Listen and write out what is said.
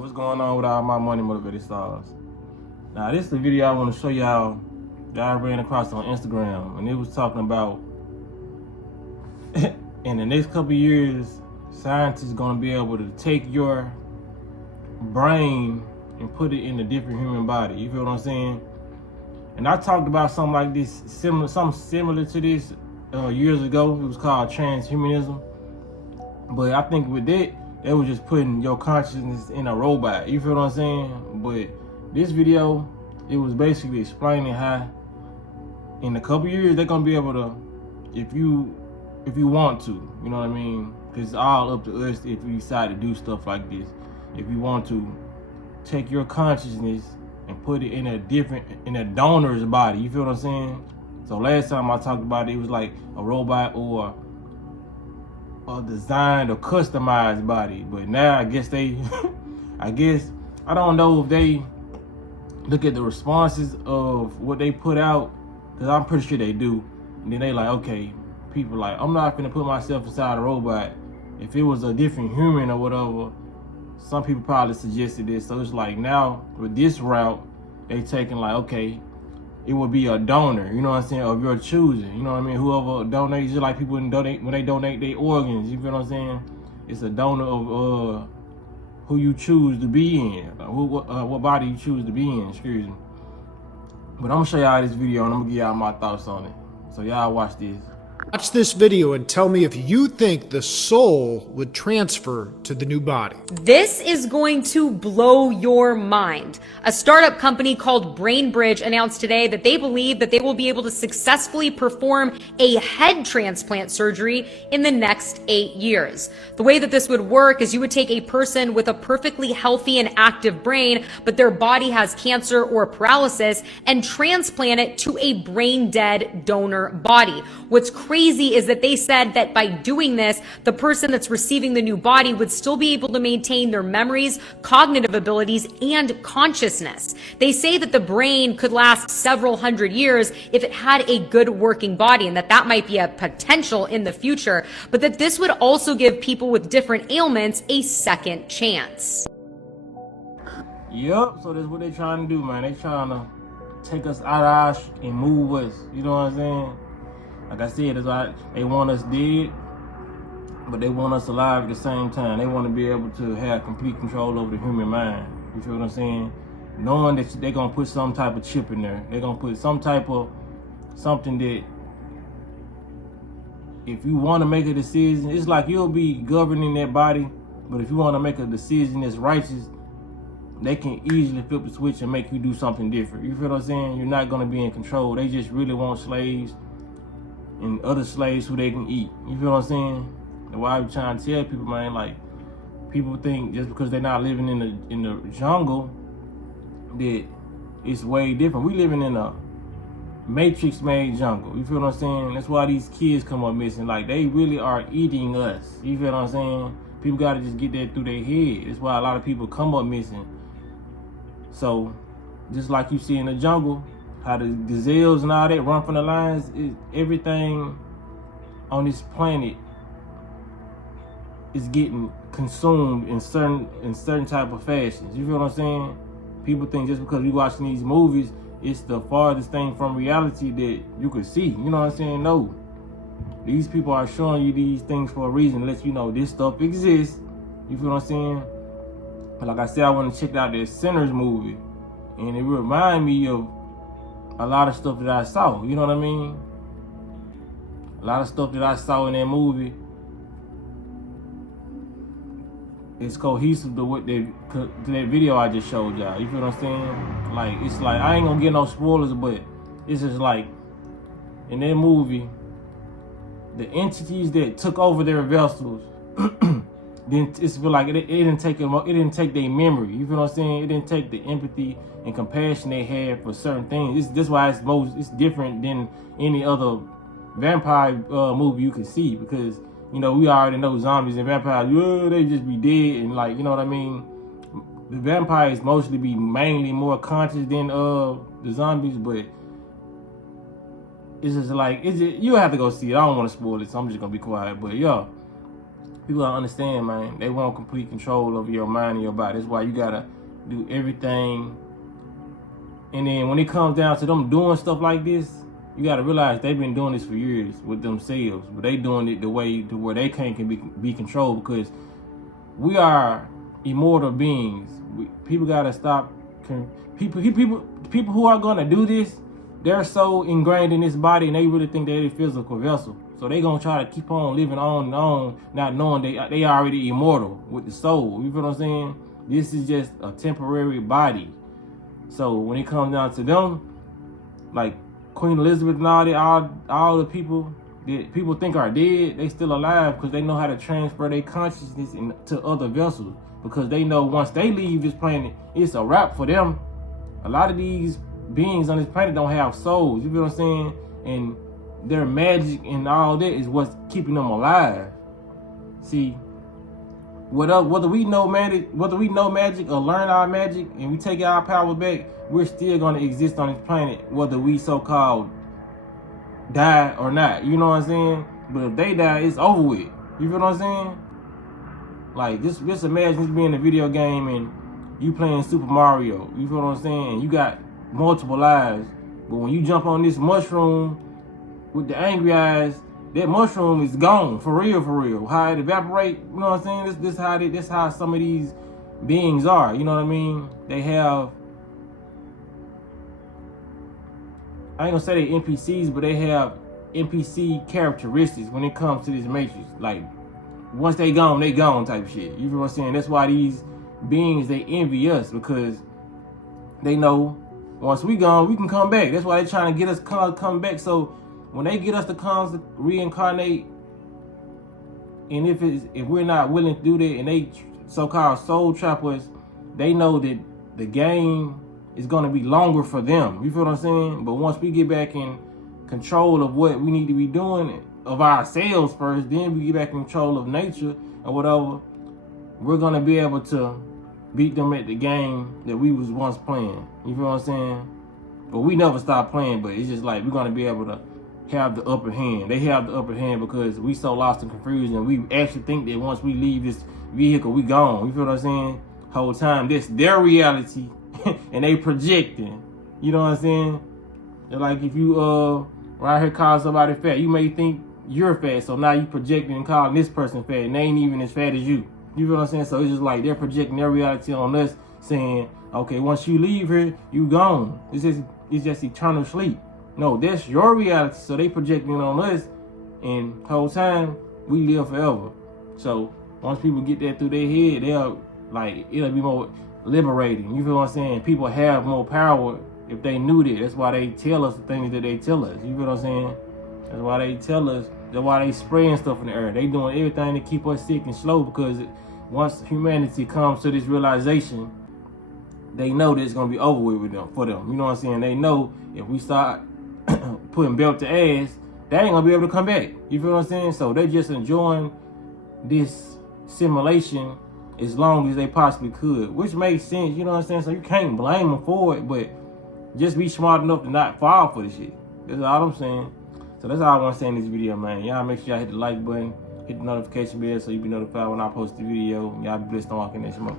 what's going on with all my money motivated stars? Now this is the video I want to show y'all that I ran across on Instagram, and it was talking about in the next couple of years, scientists gonna be able to take your brain and put it in a different human body. You feel what I'm saying? And I talked about something like this, something similar to this years ago. It was called transhumanism. But I think with that, it was just putting your consciousness in a robot. You feel what I'm saying? But this video, it was basically explaining how in a couple years they're gonna be able to, if you want to, you know what I mean? Because it's all up to us if we decide to do stuff like this. If you want to take your consciousness and put it in a donor's body. You feel what I'm saying? So last time I talked about it, it was like a robot or a designed or customized body. But now I guess they, I don't know if they look at the responses of what they put out, because I'm pretty sure they do. And then they like, okay, people like, I'm not gonna put myself inside a robot. If it was a different human or whatever, some people probably suggested this. So it's like now with this route, they taking like, okay, it would be a donor, you know what I'm saying, of your choosing. You know what I mean? Whoever donates, just like people donate when they donate their organs, you feel what I'm saying? It's a donor of who you choose to be in, what body you choose to be in, excuse me. But I'm gonna show y'all this video and I'm gonna give y'all my thoughts on it. So y'all watch this. Watch this video and tell me if you think the soul would transfer to the new body. This is going to blow your mind. A startup company called Brainbridge announced today that they believe that they will be able to successfully perform a head transplant surgery in the next 8 years. The way that this would work is you would take a person with a perfectly healthy and active brain, but their body has cancer or paralysis, and transplant it to a brain dead donor body. What's crazy is that they said that by doing this, the person that's receiving the new body would still be able to maintain their memories, cognitive abilities, and consciousness. They say that the brain could last several hundred years if it had a good working body, and that might be a potential in the future, but that this would also give people with different ailments a second chance. Yup, so that's what they trying to do, man. They trying to take us out of our and move us. You know what I'm saying? Like I said, that's why they want us dead, but they want us alive at the same time. They want to be able to have complete control over the human mind. You feel what I'm saying? Knowing that they're going to put some type of chip in there. They're going to put some type of something that if you want to make a decision, it's like you'll be governing that body, but if you want to make a decision that's righteous, they can easily flip the switch and make you do something different. You feel what I'm saying? You're not going to be in control. They just really want slaves and other slaves who they can eat. You feel what I'm saying? That's why I'm trying to tell people, man, like, people think just because they're not living in the jungle that it's way different. We living in a Matrix-made jungle. You feel what I'm saying? That's why these kids come up missing. Like, they really are eating us. You feel what I'm saying? People gotta just get that through their head. That's why a lot of people come up missing. So, just like you see in the jungle, how the gazelles and all that run from the lions, everything on this planet is getting consumed in certain type of fashions. You feel what I'm saying? People think just because we watching these movies, it's the farthest thing from reality that you could see. You know what I'm saying? No. These people are showing you these things for a reason, to let you know this stuff exists. You feel what I'm saying? But like I said, I want to check out that Sinners movie, and it reminded me of a lot of stuff that I saw. You know what I mean? A lot of stuff that I saw in that movie is cohesive to that video I just showed y'all. You feel what I'm saying? Like, it's like, I ain't gonna get no spoilers, but it's just like, in that movie, the entities that took over their vessels, then it's feel like it didn't take their memory. You feel what I'm saying? It didn't take the empathy and compassion they had for certain things. That's why it's different than any other vampire movie you could see, because you know we already know zombies and vampires, they just be dead, and like, you know what I mean. The vampires mostly be mainly more conscious than the zombies, but it's just like you have to go see it. I don't want to spoil it, so I'm just gonna be quiet. But yeah, People don't understand, man. They want complete control over your mind and your body. That's why you gotta do everything. And then when it comes down to them doing stuff like this, you gotta realize they've been doing this for years with themselves, but they doing it the way to where they can't be controlled, because we are immortal beings. People gotta stop. People who are gonna do this, they're so ingrained in this body, and they really think they're a physical vessel. So they gonna try to keep on living on and on, not knowing they already immortal with the soul. You feel what I'm saying? This is just a temporary body. So when it comes down to them, like Queen Elizabeth and all the people that people think are dead, they still alive because they know how to transfer their consciousness into other vessels. Because they know once they leave this planet, it's a wrap for them. A lot of these beings on this planet don't have souls. You feel what I'm saying? And their magic and all that is what's keeping them alive. See, whether we know magic or learn our magic and we take our power back, we're still gonna exist on this planet, whether we so-called die or not. You know what I'm saying? But if they die, it's over with. You feel what I'm saying? Like just imagine this being a video game and you playing Super Mario. You feel what I'm saying? You got multiple lives, but when you jump on this mushroom with the angry eyes, that mushroom is gone for real. How it evaporate, you know what I'm saying? This how some of these beings are. You know what I mean? They have, I ain't gonna say they NPCs, but they have NPC characteristics when it comes to this matrix. Like once they gone type shit. You feel what I'm saying? That's why these beings, they envy us, because they know once we gone, we can come back. That's why they trying to get us come back. So when they get us to reincarnate, and if we're not willing to do that, and they so-called soul trap us, they know that the game is going to be longer for them. You feel what I'm saying? But once we get back in control of what we need to be doing, of ourselves first, then we get back in control of nature or whatever, we're going to be able to beat them at the game that we was once playing. You feel what I'm saying? But we never stop playing, but it's just like we're going to be able to have the upper hand. They have the upper hand because we so lost and confused, and we actually think that once we leave this vehicle, we gone. You feel what I'm saying? Whole time, this their reality, and they projecting. You know what I'm saying? They're like if you right here call somebody fat, you may think you're fat, so now you projecting and calling this person fat, and they ain't even as fat as you. You feel what I'm saying? So it's just like they're projecting their reality on us, saying, okay, once you leave here, you gone. It's just eternal sleep. No, that's your reality. So they projecting it on us, and whole time we live forever. So once people get that through their head, it'll be more liberating. You feel what I'm saying? People have more power if they knew that. That's why they tell us the things that they tell us. You feel what I'm saying? That's why they tell us. That's why they spraying stuff in the air. They doing everything to keep us sick and slow, because once humanity comes to this realization, they know that it's gonna be over with them for them. You know what I'm saying? They know if we start putting belt to ass, they ain't gonna be able to come back. You feel what I'm saying? So they just enjoying this simulation as long as they possibly could, which makes sense. You know what I'm saying? So you can't blame them for it, but just be smart enough to not fall for this shit. That's all I'm saying. So that's all I want to say in this video, man. Y'all make sure y'all hit the like button, hit the notification bell so you be notified when I post the video. Y'all be blessed on walking next month.